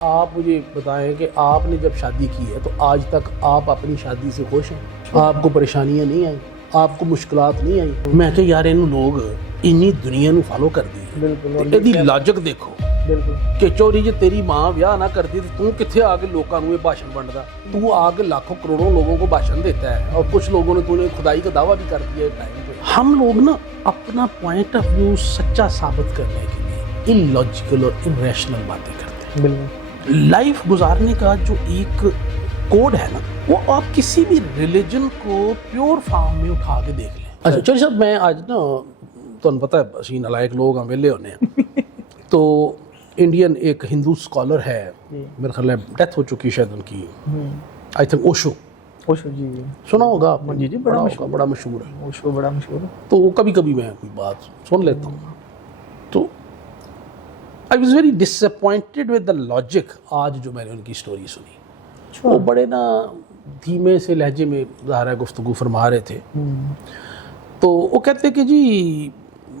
آپ مجھے بتائیں کہ آپ نے جب شادی کی ہے تو آج تک آپ اپنی شادی سے خوش ہیں؟ آپ کو پریشانیاں نہیں آئیں؟ آپ کو مشکلات نہیں آئیں؟ میں کہ یار انہوں لوگ انی دنیا نو فالو کر دی بالکل ایدی لاجک دیکھو بالکل کہ چوری جے تیری ماں بیاہ نہ کرتی تو کتنے آ کے لوگوں کو یہ بھاشن بنتا، تو آ کے لاکھوں کروڑوں لوگوں کو بھاشن دیتا ہے، اور کچھ لوگوں نے تو نے خدائی کا دعویٰ بھی کر دیا ہے ٹائم پہ۔ ہم لوگ نا اپنا پوائنٹ آف ویو سچا ثابت کرنے کے لیے ان لاجیکل اور ان ریشنل باتیں کرتے ہیں۔ بالکل لائف گزارنے کا جو ایک کوڈ ہے نا، وہ آپ کسی بھی ریلیجن کو پیور فارم میں اٹھا کے دیکھ لیں۔ اچھا چلیے صاحب، میں آج نا تمہیں پتہ ہے اسی نالائق لوگ ہم ویلے ہونے ہیں تو انڈین ایک ہندو اسکالر ہے، میرے خیال ہے ڈیتھ ہو چکی شاید ان کی، آئی تھنک اوشو، جی سنا ہوگا آپ نے؟ جی بڑا مشہور، بڑا مشہور ہے، اوشو بڑا مشہور ہے۔ تو کبھی کبھی میں کوئی بات سن لیتا ہوں تو I was very disappointed with the logic۔ آج جو میں نے ان کی سٹوری سنی، وہ بڑے نا دھیمے سے لہجے میں ظاہر ہے گفتگو فرما رہے تھے، تو وہ کہتے کہ جی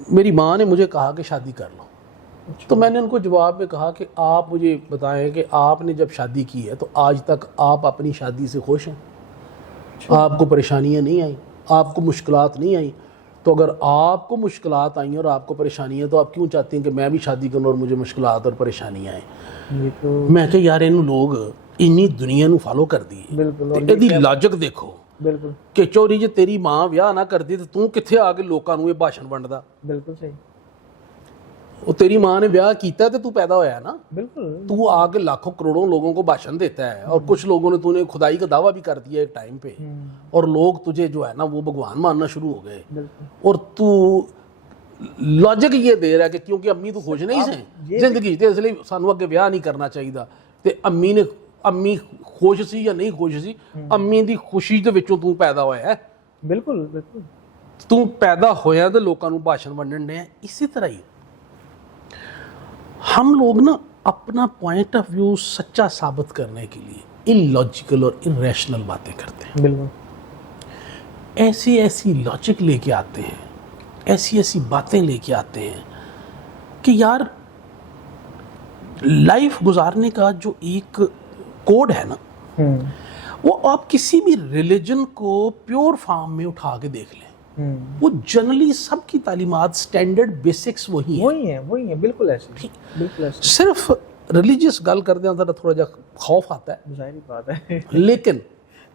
میری ماں نے مجھے کہا کہ شادی کر لو، تو میں نے ان کو جواب میں کہا کہ آپ مجھے بتائیں کہ آپ نے جب شادی کی ہے تو آج تک آپ اپنی شادی سے خوش ہیں؟ آپ کو پریشانیاں نہیں آئیں؟ آپ کو مشکلات نہیں آئیں؟ تو اگر آپ کو مشکلات آئیں اور آپ کو پریشانیاں، تو آپ کیوں چاہتے ہیں کہ میں بھی شادی کروں اور مجھے مشکلات اور پریشانیاں آئیں؟ میں کہ یار انہوں لوگ انی دنیا نو فالو کر دی ایدی لاجک دیکھو بالکل کہ چوری جے تیری ماں بیاہ نہ کرتی تو کتنے آ کے لوگوں کو یہ بھاشن بنتا، بالکل صحیح، وہ تیری ماں نے بیاہ کیتا ہے تو پیدا ہویا ہے نا، بالکل تو آ کے لاکھوں کروڑوں لوگوں کو بھاشن دیتا ہے، اور کچھ لوگوں نے تو نے خدائی کا دعویٰ بھی کر دیا ایک ٹائم پہ، اور لوگ تجھے جو ہے نا وہ بھگوان ماننا شروع ہو گئے، اور تو لاجک یہ دے رہا ہے کہ کیونکہ امی تو خوش نہیں سے زندگی تے، اس لیے سانو اگے بیاہ نہیں کرنا چاہیے، تے امی خوش سی یا نہیں خوش سی، امی دی خوشی دے وچوں تو پیدا ہویا ہے، بالکل بالکل تو پیدا ہویا تے لوکاں نو بھاشن ونڈن دے۔ اسی طرح ہی ہم لوگ نا اپنا پوائنٹ آف ویو سچا ثابت کرنے کے لیے ان لاجیکل اور ان ریشنل باتیں کرتے ہیں، بالکل ایسی لاجک لے کے آتے ہیں، ایسی باتیں لے کے آتے ہیں کہ یار لائف گزارنے کا جو ایک کوڈ ہے نا، وہ آپ کسی بھی ریلیجن کو پیور فارم میں اٹھا کے دیکھ لیں، وہ جنرلی سب کی تعلیمات سٹینڈرڈ بیسکس وہی ہیں بالکل ایسے، بالکل ایسے، صرف ریلیجیس گل کر دیں ذرا تھوڑا جا خوف آتا ہے، ظاہری بات ہے، لیکن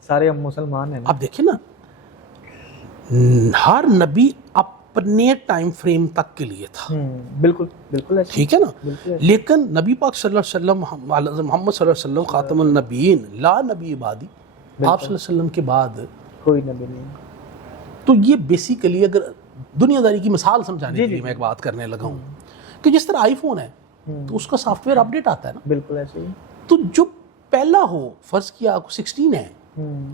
سارے ہم مسلمان ہیں نا۔ آپ دیکھیں نا، ہر نبی اپنے ٹائم فریم تک کے لیے تھا، بالکل بالکل ایسے، ٹھیک ہے نا، لیکن نبی پاک صلی اللہ علیہ وسلم، محمد صلی اللہ علیہ وسلم خاتم النبیین، لا نبی بعدی، آپ صلی اللہ علیہ وسلم کے بعد کوئی نبی نہیں۔ تو یہ بیسیکلی اگر دنیا داری کی مثال سمجھانے کے لیے میں ایک بات کرنے لگا ہوں کہ جس طرح آئی فون ہے تو اس کا سافٹ ویئر اپڈیٹ آتا ہے نا، بالکل ایسے ہی، تو جو پہلا ہو، فرض کیا آپ کو 16 ہے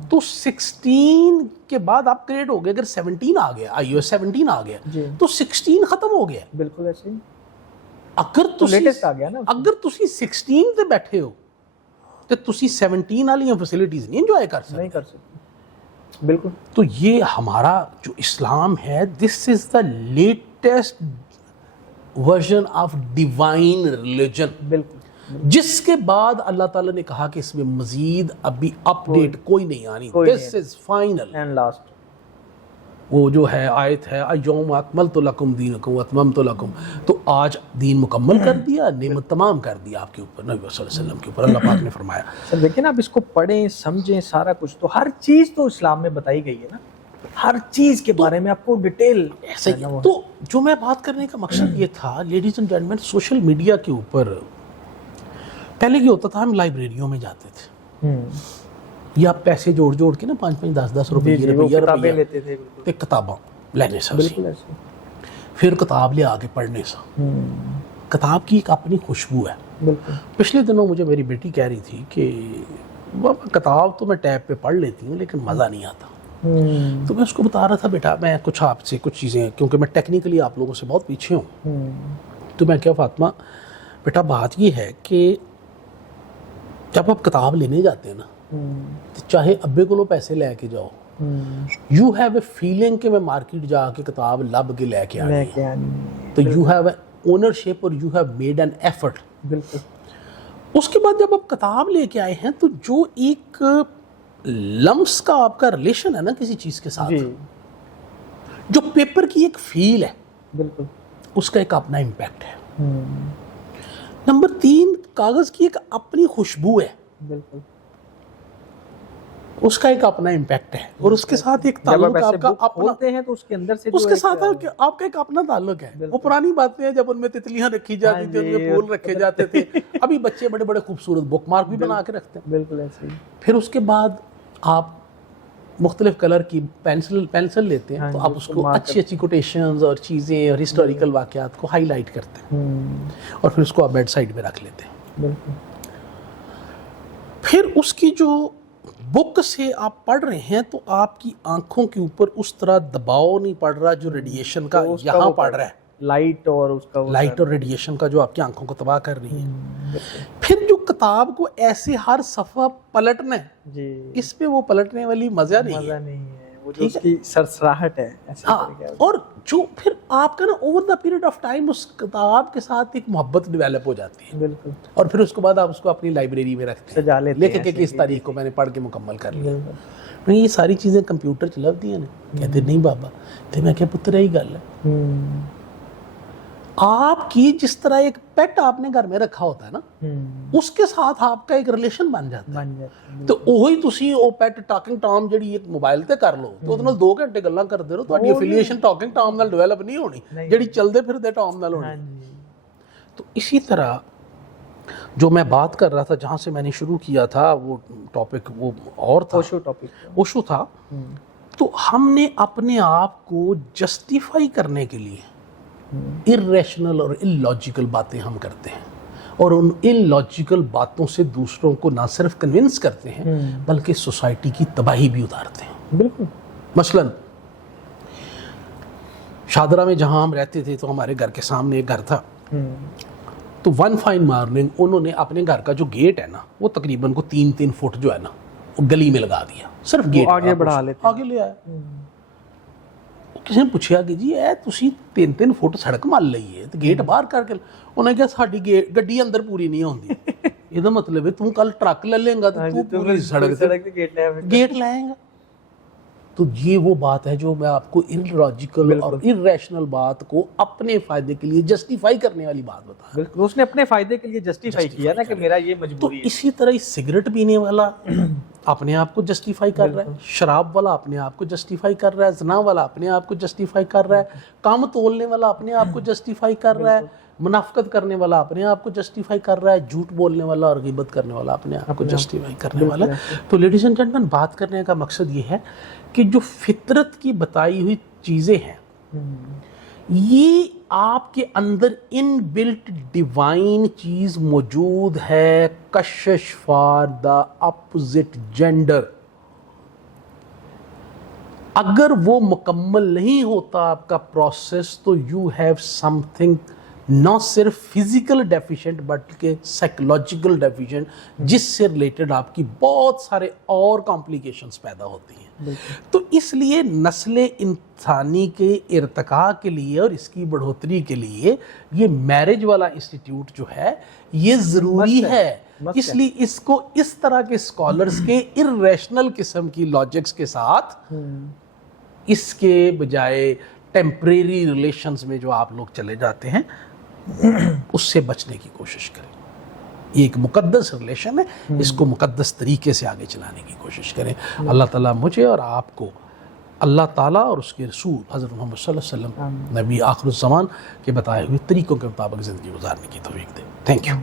تو 16 کے بعد اپ گریڈ ہو گئے، اگر 17 آ گیا، آئی او ایس 17 آ گیا تو 16 ختم ہو گیا۔ بالکل ایسے ہی، اگر تسی لیٹسٹ آ گیا نا، اگر تسی 16 تے بیٹھے ہو تو تسی 17 والی فیسلٹیز نہیں انجوائے کر نہیں سکتے۔ کر سکتے، بالکل۔ تو یہ ہمارا جو اسلام ہے، this is the latest version of divine religion, بالکل جس کے بعد اللہ تعالیٰ نے کہا کہ اس میں مزید ابھی اپ ڈیٹ کوئی نہیں آنی، دس از فائنل، اینڈ لاسٹ۔ وہ جو ہے آیت ہے اليوم اکملت لکم دینکم واتممت لکم، تو آج دین مکمل کر دیا، نعمت تمام کر دیا آپ کے اوپر، نبی صلی اللہ علیہ وسلم کے اوپر، اللہ پاک نے فرمایا۔ سر دیکھیں نا، اب اس کو پڑھیں سمجھیں سارا کچھ، تو ہر چیز تو اسلام میں بتائی گئی ہے نا، ہر چیز کے بارے میں آپ کو ڈیٹیل۔ صحیح ہے، تو جو میں بات کرنے کا مقصد یہ تھا، ladies and gentleman, social media کے اوپر پہلے کیا ہوتا تھا، ہم لائبریریوں میں جاتے تھے، یا پیسے جوڑ جوڑ کے نا 5-5 10-10 روپیے کتابیں لیتے تھے، تے کتاباں لینے سے، بالکل ایسے، پھر کتاب لے آ کے پڑھنے سے، کتاب کی ایک اپنی خوشبو ہے۔ بالکل پچھلے دنوں مجھے میری بیٹی کہہ رہی تھی کہ بابا کتاب تو میں ٹیب پہ پڑھ لیتی ہوں لیکن مزہ نہیں آتا، تو میں اس کو بتا رہا تھا بیٹا میں کچھ آپ سے کچھ چیزیں، کیونکہ میں ٹیکنیکلی آپ لوگوں سے بہت پیچھے ہوں، تو میں کیا فاطمہ بیٹا بات یہ ہے کہ جب آپ کتاب لینے جاتے ہیں نا، تو چاہے ابے کو پیسے لے کے جاؤ، یو ہیو اے فیلنگ کہ میں مارکیٹ جا کے کتاب لب کے لے کے آنی، تو یو ہیو اے اونرشپ اور you have made an effort. بالکل اس کے بعد جب آپ کتاب لے کے آئے ہیں تو جو ایک لمس کا آپ کا ریلیشن ہے نا کسی چیز کے ساتھ، جی جو پیپر کی ایک فیل ہے، بالکل. اس کا ایک اپنا امپیکٹ ہے. نمبر 3، کاغذ کی ایک اپنی خوشبو ہے، بالکل. اس کا ایک اپنا امپیکٹ ہے، اور اس کے ساتھ ایک تعلق آپ کا اپنا کھولتے ہیں تو اس کے اندر سے اس کے ساتھ آپ کا ایک اپنا تعلق ہے. وہ پرانی باتیں ہیں جب ان میں تتلیاں رکھی جاتی تھی، ان میں پھول رکھے جاتے تھے. ابھی بچے بڑے بڑے خوبصورت بک مارک بھی بنا کے رکھتے ہیں. بالکل ایسے ہی. پھر اس کے بعد آپ مختلف کلر کی پینسل لیتے ہیں، تو آپ اس کو اچھی اچھی کوٹیشنز اور چیزیں اور ہسٹوریکل واقعات کو ہائی لائٹ کرتے ہیں، اور پھر اس کو آپ بیڈ سائڈ میں رکھ لیتے ہیں. بالکل. پھر اس کی جو بک سے آپ پڑھ رہے ہیں تو آپ کی آنکھوں کے اوپر اس طرح دباؤ نہیں پڑ رہا جو ریڈیشن کا یہاں پڑ رہا ہے، لائٹ اور اس کا لائٹ اور ریڈیشن کا جو آپ کی آنکھوں کو تباہ کر رہی ہے. پھر جو کتاب کو ایسے ہر صفحہ پلٹنا ہے، جی اس پہ وہ پلٹنے والی مزہ نہیں ہے. وہ جو اس کی سرسراہٹ ہے. اور جو پھر آپ کا نا over the period of time اس کتاب کے ساتھ ایک محبت ڈیولپ ہو جاتی ہے. بالکل. اور پھر اس کے بعد آپ اس کو اپنی لائبریری میں رکھتے ہیں، سجا لیتے ہیں لکھ کے اس تاریخ کو میں نے پڑھ کے مکمل کر لیا. یہ ساری چیزیں کمپیوٹر چ لبدیاں نے. کہتے نہیں بابا، تو میں کیا پتر یہی گل ہے. آپ کی جس طرح ایک پیٹ آپ نے گھر میں رکھا ہوتا ہے نا، اس کے ساتھ آپ کا ایک ریلیشن بن جاتا ہے. تو وہی تسی او پیٹ ٹاکنگ ٹام جڑی ایک موبائل تے کر لو، تو ਉਹਦੇ ਨਾਲ 2 ਘੰਟੇ ਗੱਲਾਂ ਕਰਦੇ ਰਹੋ، ਤੁਹਾਡੀ ਐਫੀਲੀਏਸ਼ਨ ਟਾਕਿੰਗ ਟام ਨਾਲ ਡਿਵੈਲਪ ਨਹੀਂ ਹੋਣੀ ਜਿਹੜੀ ਚਲਦੇ ਫਿਰਦੇ ਟام ਨਾਲ ਹੋਣੀ. تو اسی طرح جو میں بات کر رہا تھا، جہاں سے میں نے شروع کیا تھا، وہ ٹاپک وہ اور تھا، اوشو تھا. تو ہم نے اپنے آپ کو جسٹیفائی کرنے کے لیے irrational اور illogical باتیں ہم کرتے ہیں، اور ان illogical باتوں سے دوسروں کو نہ صرف کنونس کرتے ہیں بلکہ سوسائٹی کی تباہی بھی اتارتے ہیں. بالکل. مثلاً شادرہ میں جہاں ہم رہتے تھے تو ہمارے گھر کے سامنے ایک گھر تھا. تو ون فائن مارننگ انہوں نے اپنے گھر کا جو گیٹ ہے نا، وہ تقریباً کو 3 فٹ جو ہے نا، وہ گلی میں لگا دیا. صرف گیٹ آگے بڑھا لیتے، آگے لے آیا. کسی نے پوچھا کہ جی اے تسی 3 فٹ سڑک مل لئی ہے تو گیٹ باہر کر کے، انہوں نے کہا ساڈی گڈی اندر پوری نہیں ہوندی. یہ مطلب ہے تو کل ٹرک لے لیں گا تو پوری سڑک گیٹ لائیں گا. تو یہ وہ بات ہے جو میں آپ کو illogical اور irrational بات کو اپنے فائدے کے لیے جسٹیفائی کرنے والی بات بتا رہا ہوں. اس نے اپنے فائدے کے لیے جسٹیفائی کیا نا کہ میرا یہ مجبوری ہے. تو اسی طرح سگریٹ پینے والا اپنے آپ کو جسٹیفائی کر رہا ہے، شراب والا اپنے آپ کو جسٹیفائی کر رہا ہے، زنا والا اپنے آپ کو جسٹیفائی کر رہا ہے، کام تولنے والا اپنے آپ کو جسٹیفائی کر رہا ہے، منافقت کرنے والا اپنے آپ کو جسٹیفائی کر رہا ہے، جھوٹ بولنے والا اور غیبت کرنے والا اپنے آپ کو جسٹیفائی کرنے والا ہے. تو لیڈیز اینڈ جنٹلمین، بات کرنے کا مقصد یہ ہے کہ جو فطرت کی بتائی ہوئی چیزیں ہیں، یہ آپ کے اندر ان بلٹ ڈیوائن چیز موجود ہے، کشش فار دا اپوزٹ جینڈر. اگر وہ مکمل نہیں ہوتا آپ کا پروسیس تو یو ہیو سم تھنگ نہ صرف فزیکل ڈیفیشنٹ بلکہ سائیکولوجیکل ڈیفیشنٹ، جس سے ریلیٹڈ آپ کی بہت سارے اور کمپلیکیشنز پیدا ہوتی ہیں. تو اس لیے نسل انسانی کے ارتقاء کے لیے اور اس کی بڑھوتری کے لیے یہ میرج والا انسٹیٹیوٹ جو ہے یہ ضروری ہے. اس لیے اس کو اس طرح کے اسکالرز کے irrational قسم کی لاجکس کے ساتھ، اس کے بجائے ٹیمپریری ریلیشنز میں جو آپ لوگ چلے جاتے ہیں، اس سے بچنے کی کوشش کریں. یہ ایک مقدس ریلیشن ہے، اس کو مقدس طریقے سے آگے چلانے کی کوشش کریں. اللہ تعالیٰ مجھے اور آپ کو اللہ تعالیٰ اور اس کے رسول حضرت محمد صلی اللہ علیہ وسلم نبی آخر الزمان کے بتائے ہوئے طریقوں کے مطابق زندگی گزارنے کی توفیق دے. Thank you.